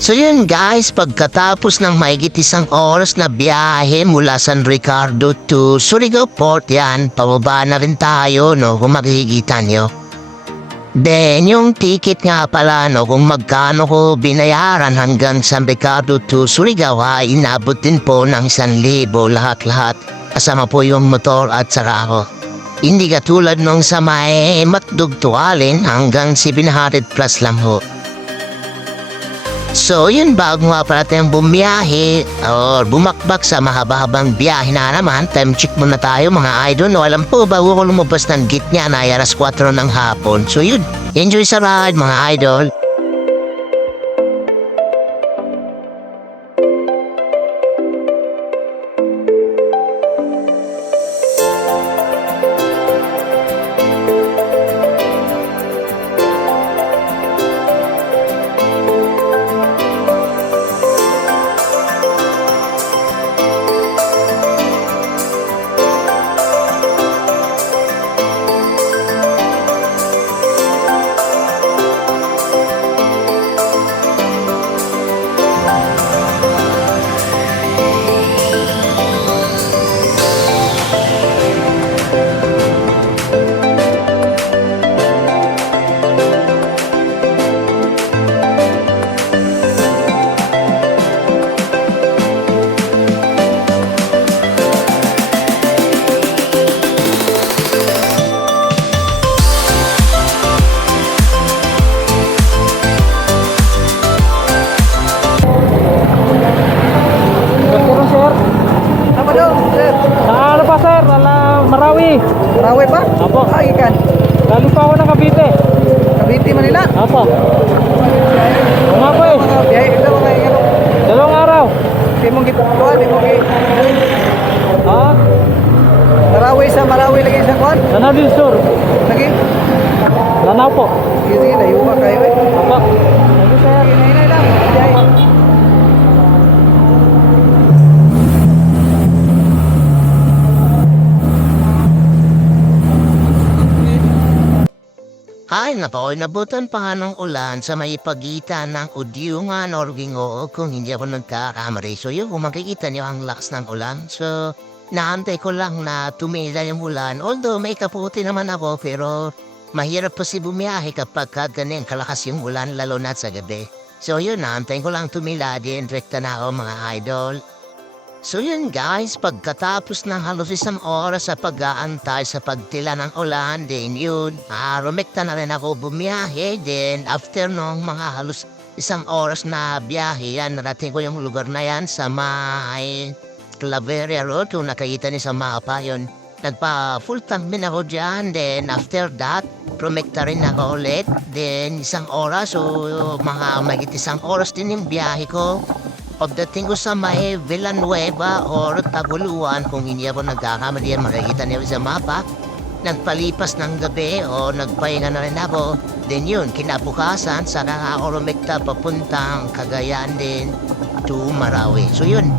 So yun guys, pagkatapos ng mahigit isang oras na biyahe mula San Ricardo to Surigao Port yan, pababa na rin tayo no, kung makikita nyo. Then yung ticket nga pala no, kung magkano ko binayaran hanggang San Ricardo to Surigao ay inabot din po ng isang libo lahat-lahat. Kasama po yung motor at saka. Hindi katulad nung sa may matdugtualin hanggang 700 plus lang ho. So yun bago nga pala tayong bumiyahe or bumakbak sa mahaba-habang biyahe na naman, time check muna tayo mga idol. No, alam po bago ko lumabas ng gitnya na ay alas 4 ng hapon. So yun, enjoy sa ride mga idol. Marawi. Marawi pa? Apo. Ah, ikan. Galing pa ako ng Cavite. Cavite, Manila. Apo. Oo nga po eh. Biyahe ka mga ikan. Dalawang araw. Di mong gitukuan, di mong Ha? Marawi sa Marawi lagi sa kuan. Lanao din sur. Lagi. Lanao po. Sige, sige, layo ka kayo eh. Apo. Ay, napakoy nabutan pa ng ulan sa may pagitan ng Udyo nga Norgingo kung hindi ako nagkakamari. So yun, kung makikita niyo ang lakas ng ulan. So, naantay ko lang na tumila yung ulan. Although may kaputi naman ako, pero mahirap pa si bumiyahe kapag ka ganyan kalakas yung ulan, lalo na sa gabi. So yun, naantay ko lang tumila din. Rekta na ako mga idol. So yun guys, pagkatapos ng halos isang oras sa pag-aantay sa pagtila ng ulan, din yun, ah, na rin ako bumiyahe. Then after nung mga halos isang oras na biyahe, yan, narating ko yung lugar na yan sa may Claveria Road. Kung nakita niyo sa mapa yun, nagpa full tank din ako dyan. Then after that, rumekta rin ako ulit. Then isang oras, so mga magit isang oras din yung biyahe ko. Pagdating ko sa may Villanueva or Taguluan, kung hindi ako nagkakamali yan, makikita niyo sa mapa, nagpalipas ng gabi o nagpahinga na rin ako. Then yun, kinabukasan, sana ako rumekta papuntang Cagayan din to Marawi. So yun.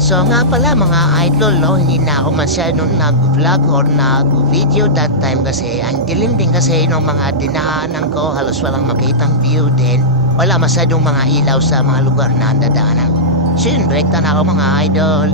So nga pala mga idol, no, hindi na ako masyadong nag-vlog or nag-video that time kasi ang dilim din kasi ng mga dinaanan ko, halos walang makitang view din. Wala masyadong mga ilaw sa mga lugar na dadaanan. So yun, rekta na ako mga idol.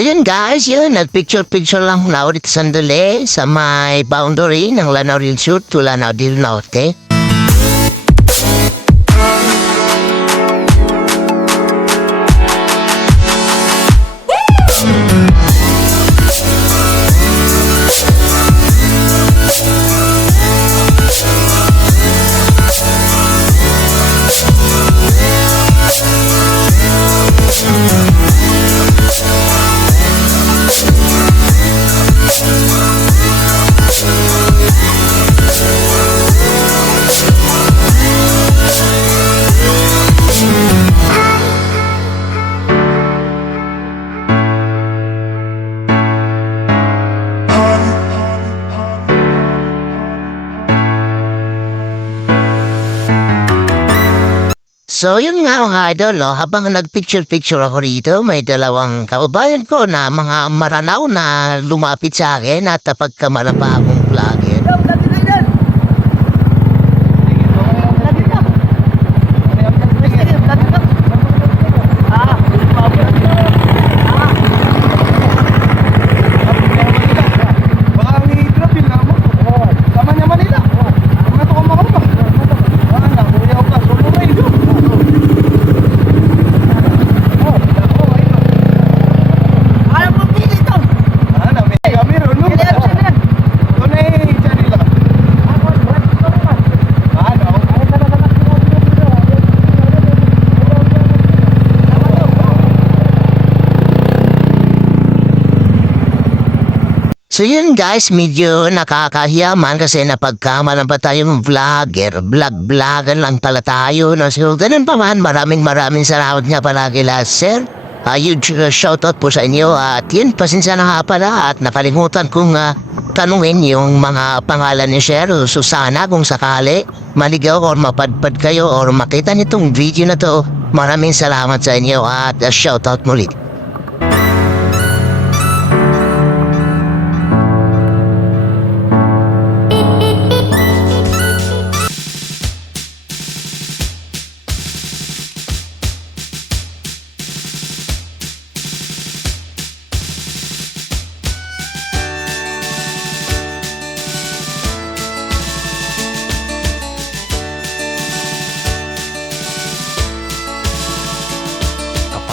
So yun guys, yun, nagpicture-picture lang na ulit sandali sa may boundary ng Lanao del Sur to Lanao del Norte. So yun nga mga idol, oh, habang nagpicture-picture ako rito, may dalawang kaubayan ko na mga maranaw na lumapit sa akin at pagkamalapa akong vlogger. Baka ang i-drop yun lang mo. Tama niya Manila. Mga to kumakal pa. Ah, nakuya ko pa. Solo na yun. Oh, nako, ayun. Ah, na, may camera, no? Doon ay dyan nila. Ah, nako. So yun guys, medyo nakakahiya man kasi napagkamalan pa tayong vlogger, vlog-vlogger lang pala tayo. No? So ganun pa man, maraming maraming salamat nga palagi lahat sir. Uh, huge uh, shoutout po sa inyo at yun, pasensya na nga pala at nakalimutan kong uh, tanungin yung mga pangalan ni Sir. So sana kung sakali maligaw or mapadpad kayo or makita nitong video na to, maraming salamat sa inyo at uh, shoutout muli.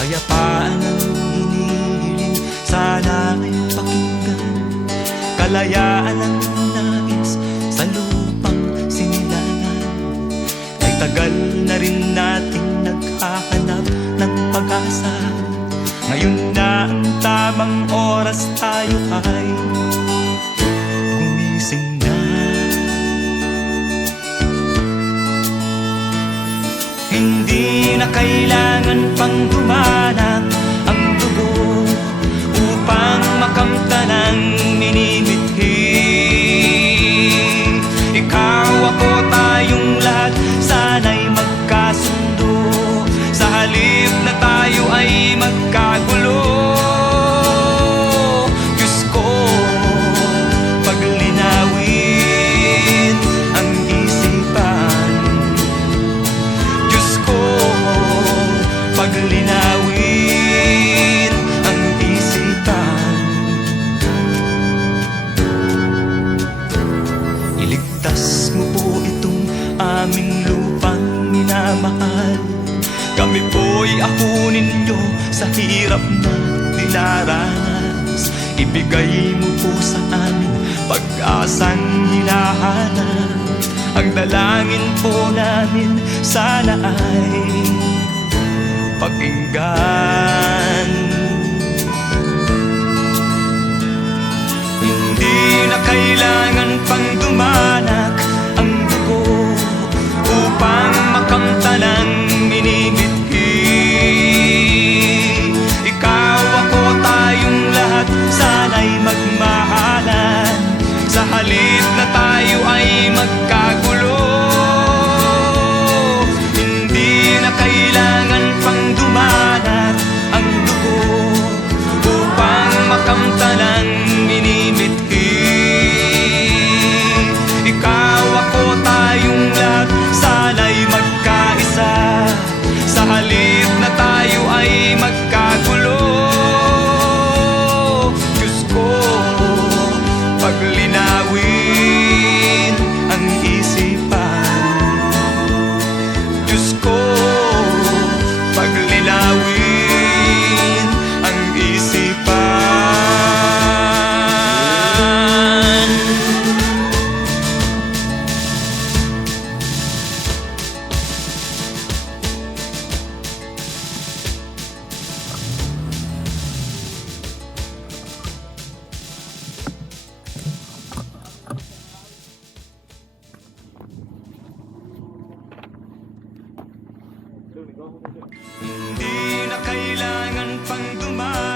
Kapayapaan ang hinihiling. Sana ay pakinggan. Kalayaan ang nais Sa lupang sinilangan. Kay tagal na rin nating naghahanap ng pag-asa. Ngayon na ang tamang oras tayo ay kailangan pang dumanak ang dugo upang makamta ng minimithi. Ikaw ako tayong lahat sana'y magkasundo sa halip aming lupang minamahal. Kami po'y akunin nyo sa hirap na dinaranas Ibigay mo po sa amin pag-asang hinahanap. Ang dalangin po namin sana ay pakinggan magmahalan sa halip na tayo ay magkagulo. Hindi na kailangan pang dumami